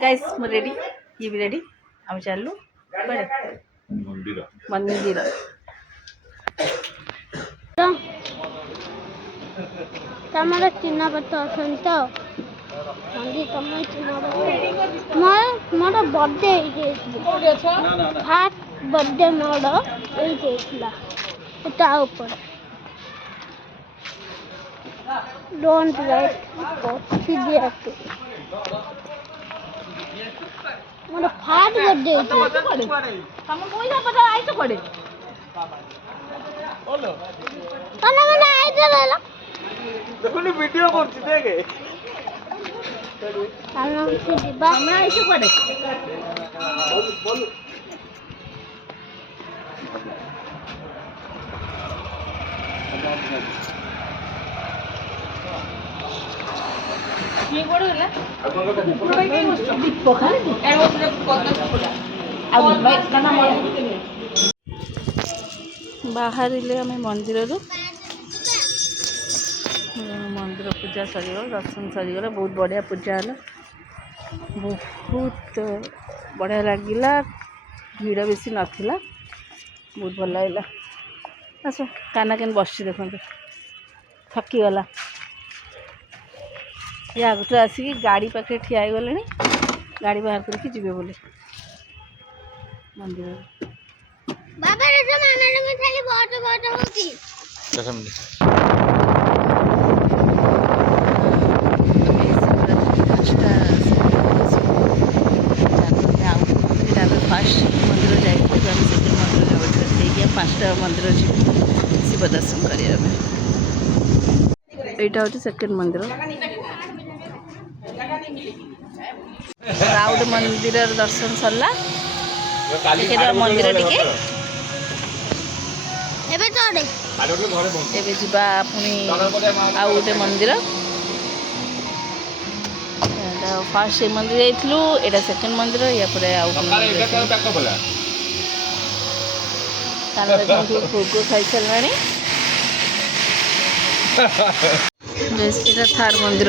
guys मैं ready ये भी रेडी आम चलू मंदिर मंदिर तमरा चिन्ह पत्ता अछन तो मंदिर तम चिन्ह पत्ता मोर बर्थडे फास्ट बर्थडे मोर एटा ऊपर डोंट राइट सीधे मोर फास्ट बर्थडे तम पैसा पता आइस कोडे बोलो कना कना आइस लेला देखो नी वीडियो करछि देखे ताना से दिबा हमरा आइस कोडे बोलो ये कोड होला दीप खाली एड बोतले पद्म फुला आ भाई कना बाहर आम मंदिर मंदिर पूजा सरीगला दर्शन सरीगला बहुत बढ़िया पूजा है बहुत बढ़िया लगिला भीड़ बेसी नाला बहुत भल लगे आस काना केन बस देखो थकीगला ये आगुट आसिक गाड़ी पाखे ठिया गले गाड़ी बाहर करके जीवे बोले मंदिर बाबा रे जो मामा में खाली बट बट होती देखम फास्ट मंदिर जाए सेकेंड मंदिर जाए पाँचटा मंदिर शिव दर्शन करिया यहाँ हूँ सेकेंड मंदिर राउड मंदिर दर्शन सरला मंदिर टिके एबे जीवा पुणी आउ गोटे मंदिर फास्ट से मंदिर जाइलु एटा सेकेंड मंदिर या परे आउ भोग खाई सारे एटा थार मंदिर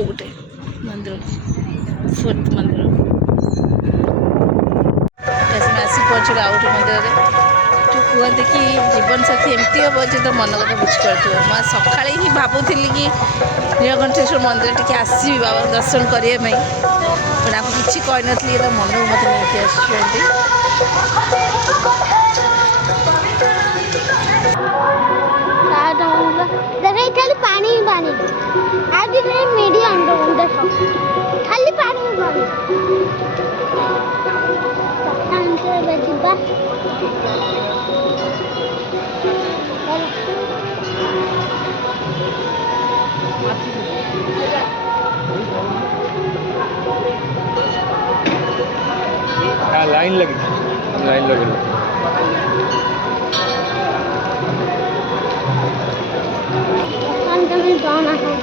गोटे मंदिर फोर्थ मंदिर आसी पहुँचे आउ गोटे मंदिर कहते कि जीवन साथी एमती हम जो तो मन कथा बुझीपार मैं सका ही भावुली कि नीलकंठेश्वर मंदिर टी आसवि बाबा दर्शन करने बट आपको किसी कही नी तो मन को मत नहीं खाली पानी पानी आज मीडिया खाली पानी लाइन लगी जाना है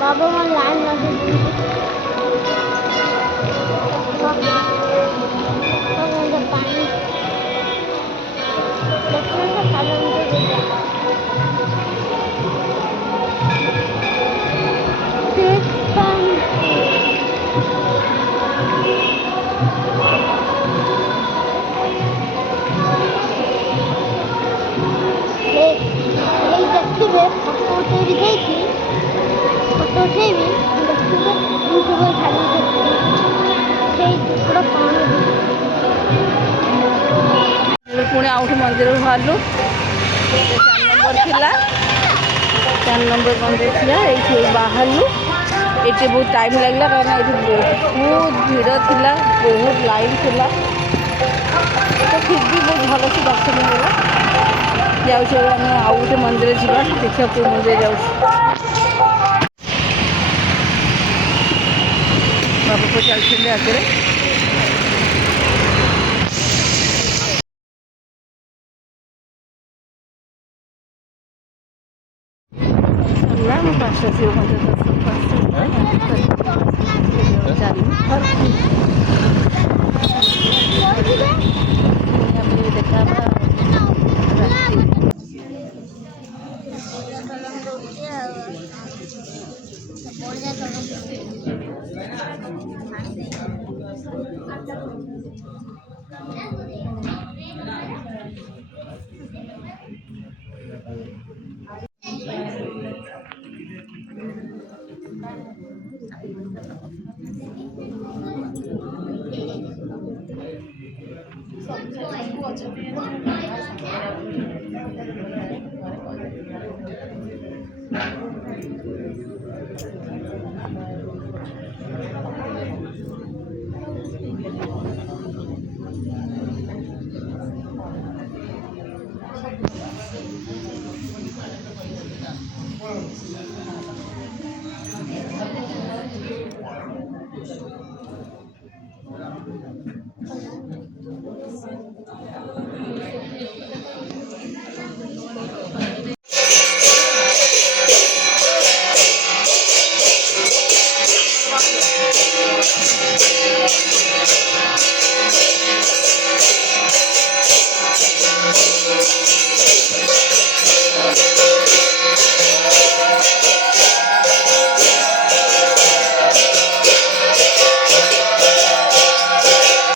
बाबा मैं लाइन लगे पानी पुणी आउट मंदिर बाहर 4 नंबर मंदिर थी ये बाहर ये बहुत टाइम लगला कहीं बहुत भीड़ थिला बहुत लाइन थिला तो फिर भी बहुत भल से दर्शन होगा जाऊँ आउ गोटे मंदिर जावा देखिए कौ मंदिर जाऊँ बाबा को चलते आगे शिव मंदिर